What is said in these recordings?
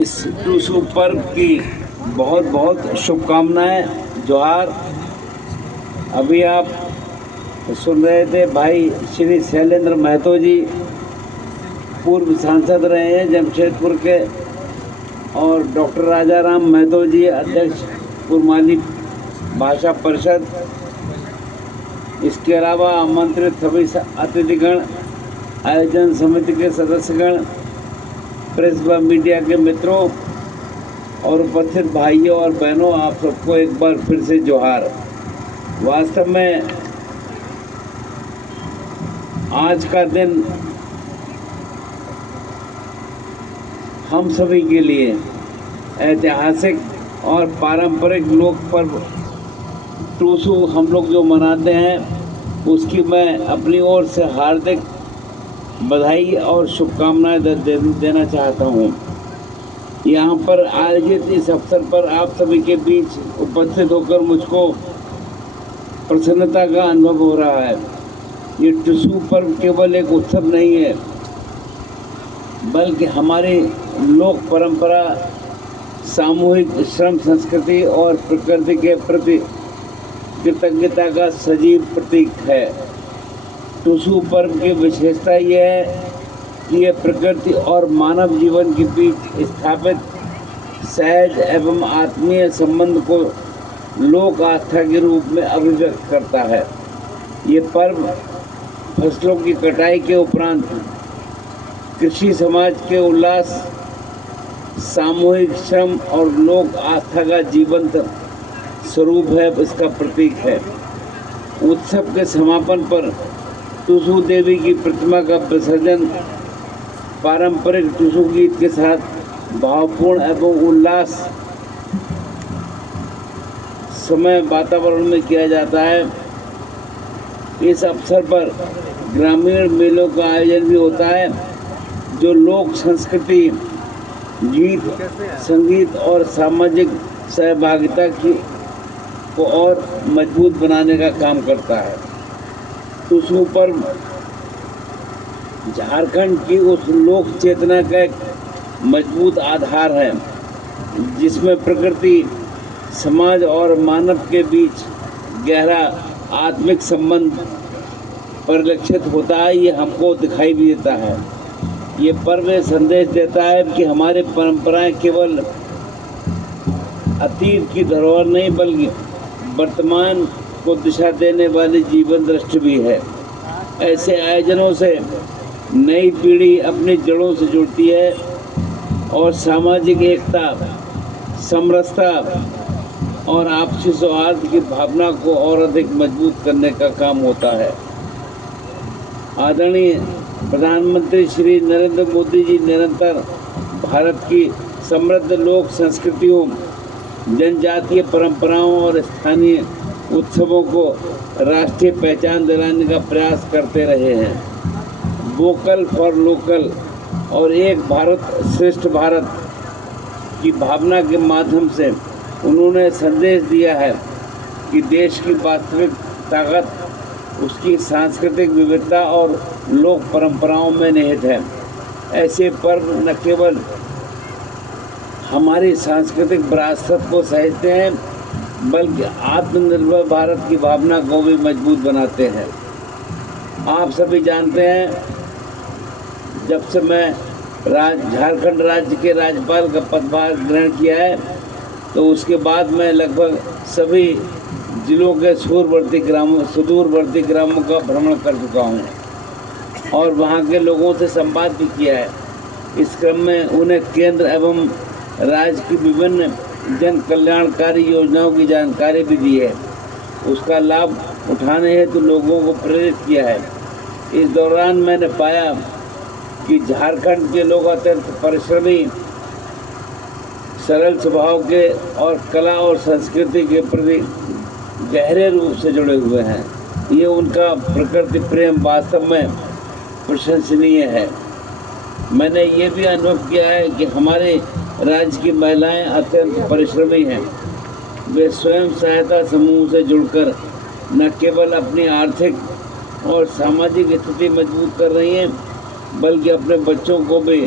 इस टूसू पर्व की बहुत बहुत शुभकामनाएं। जोहार। अभी आप सुन रहे थे भाई श्री शैलेंद्र महतो जी, पूर्व सांसद रहे हैं जमशेदपुर के, और डॉक्टर राजाराम महतो जी, अध्यक्ष कुरमाली भाषा परिषद। इसके अलावा आमंत्रित सभी अतिथिगण, आयोजन समिति के सदस्यगण, प्रेस व मीडिया के मित्रों और उपस्थित भाइयों और बहनों, आप सबको एक बार फिर से जोहार। वास्तव में आज का दिन हम सभी के लिए ऐतिहासिक और पारंपरिक लोक पर्व टूसू हम लोग जो मनाते हैं, उसकी मैं अपनी ओर से हार्दिक बधाई और शुभकामनाएं देना चाहता हूं। यहाँ पर आयोजित इस अवसर पर आप सभी के बीच उपस्थित होकर मुझको प्रसन्नता का अनुभव हो रहा है। ये टूसू पर्व केवल एक उत्सव नहीं है, बल्कि हमारी लोक परंपरा, सामूहिक श्रम संस्कृति और प्रकृति के प्रति कृतज्ञता का सजीव प्रतीक है। टूसू पर्व की विशेषता यह है कि यह प्रकृति और मानव जीवन के बीच स्थापित सहज एवं आत्मीय संबंध को लोक आस्था के रूप में अभिव्यक्त करता है। ये पर्व फसलों की कटाई के उपरांत कृषि समाज के उल्लास, सामूहिक श्रम और लोक आस्था का जीवंत स्वरूप है, इसका प्रतीक है। उत्सव के समापन पर टूसू देवी की प्रतिमा का विसर्जन पारंपरिक टूसू गीत के साथ भावपूर्ण एवं उल्लास समय वातावरण में किया जाता है। इस अवसर पर ग्रामीण मेलों का आयोजन भी होता है, जो लोक संस्कृति, गीत, संगीत और सामाजिक सहभागिता को और मजबूत बनाने का काम करता है। टूसू पर्व झारखंड की उस लोक चेतना का एक मजबूत आधार है, जिसमें प्रकृति, समाज और मानव के बीच गहरा आत्मिक संबंध परिलक्षित होता है। ये हमको दिखाई भी देता है। ये पर्व संदेश देता है कि हमारी परंपराएं केवल अतीत की धरोहर नहीं, बल्कि वर्तमान को दिशा देने वाली जीवन दृष्टि भी है। ऐसे आयोजनों से नई पीढ़ी अपनी जड़ों से जुड़ती है और सामाजिक एकता, समरसता और आपसी सौहार्द की भावना को और अधिक मजबूत करने का काम होता है। आदरणीय प्रधानमंत्री श्री नरेंद्र मोदी जी निरंतर भारत की समृद्ध लोक संस्कृतियों, जनजातीय परंपराओं और स्थानीय उत्सवों को राष्ट्रीय पहचान दिलाने का प्रयास करते रहे हैं। वोकल फॉर लोकल और एक भारत श्रेष्ठ भारत की भावना के माध्यम से उन्होंने संदेश दिया है कि देश की वास्तविक ताकत उसकी सांस्कृतिक विविधता और लोक परंपराओं में निहित है। ऐसे पर्व न केवल हमारी सांस्कृतिक विरासत को सहेजते हैं, बल्कि आत्मनिर्भर भारत की भावना को भी मजबूत बनाते हैं। आप सभी जानते हैं, जब से मैं झारखंड राज्य के राज्यपाल का पदभार ग्रहण किया है, तो उसके बाद मैं लगभग सभी जिलों के सुदूरवर्ती ग्रामों का भ्रमण कर चुका हूँ और वहाँ के लोगों से संवाद भी किया है। इस क्रम में उन्हें केंद्र एवं राज्य की विभिन्न जन कल्याणकारी योजनाओं की जानकारी भी दी है। उसका लाभ उठाने हेतु लोगों को प्रेरित किया है। इस दौरान मैंने पाया कि झारखंड के लोग अत्यंत परिश्रमी, सरल स्वभाव के और कला और संस्कृति के प्रति गहरे रूप से जुड़े हुए हैं। ये उनका प्रकृति प्रेम वास्तव में प्रशंसनीय है। मैंने ये भी अनुभव किया है कि हमारे राज्य की महिलाएं अत्यंत परिश्रमी हैं। वे स्वयं सहायता समूह से जुड़कर न केवल अपनी आर्थिक और सामाजिक स्थिति मजबूत कर रही हैं, बल्कि अपने बच्चों को भी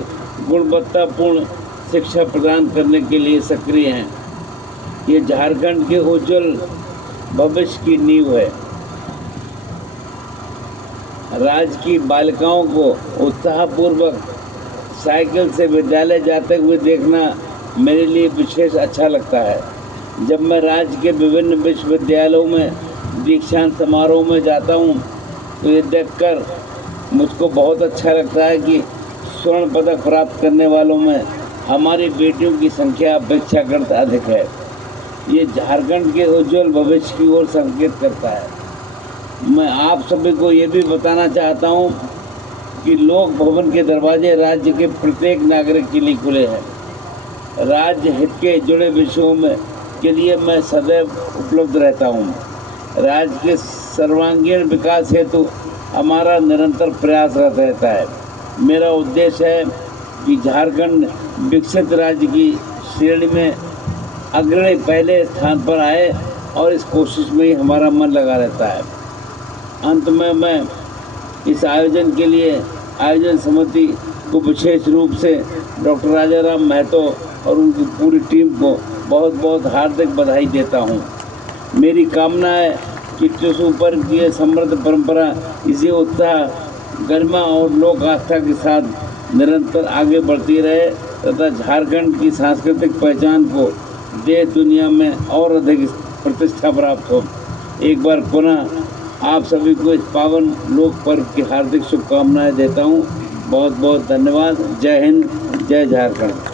गुणवत्तापूर्ण शिक्षा प्रदान करने के लिए सक्रिय हैं। ये झारखंड के उज्जवल भविष्य की नींव है। राज्य की बालिकाओं को उत्साहपूर्वक साइकिल से विद्यालय जाते हुए देखना मेरे लिए विशेष अच्छा लगता है। जब मैं राज्य के विभिन्न विश्वविद्यालयों में दीक्षांत समारोह में जाता हूँ तो ये देखकर मुझको बहुत अच्छा लगता है कि स्वर्ण पदक प्राप्त करने वालों में हमारी बेटियों की संख्या अपेक्षाकृत अधिक है। ये झारखंड के उज्जवल भविष्य की ओर संकेत करता है। मैं आप सभी को ये भी बताना चाहता हूँ कि लोक भवन के दरवाजे राज्य के प्रत्येक नागरिक के लिए खुले हैं। राज्य हित के जुड़े विषयों में के लिए मैं सदैव उपलब्ध रहता हूँ। राज्य के सर्वांगीण विकास हेतु हमारा निरंतर प्रयासरत रहता है। मेरा उद्देश्य है कि झारखंड विकसित राज्य की श्रेणी में अग्रणी पहले स्थान पर आए और इस कोशिश में ही हमारा मन लगा रहता है। अंत में मैं इस आयोजन के लिए आयोजन समिति को विशेष रूप से डॉक्टर राजाराम महतो और उनकी पूरी टीम को बहुत बहुत हार्दिक बधाई देता हूँ। मेरी कामना है कि टुसू पर्व की समृद्ध परंपरा इसी उत्साह, गरिमा और लोक आस्था के साथ निरंतर आगे बढ़ती रहे तथा झारखंड की सांस्कृतिक पहचान को देश दुनिया में और अधिक प्रतिष्ठा प्राप्त हो। एक बार पुनः आप सभी को इस पावन लोक पर्व की हार्दिक शुभकामनाएं देता हूं। बहुत बहुत धन्यवाद। जय हिंद, जय झारखंड।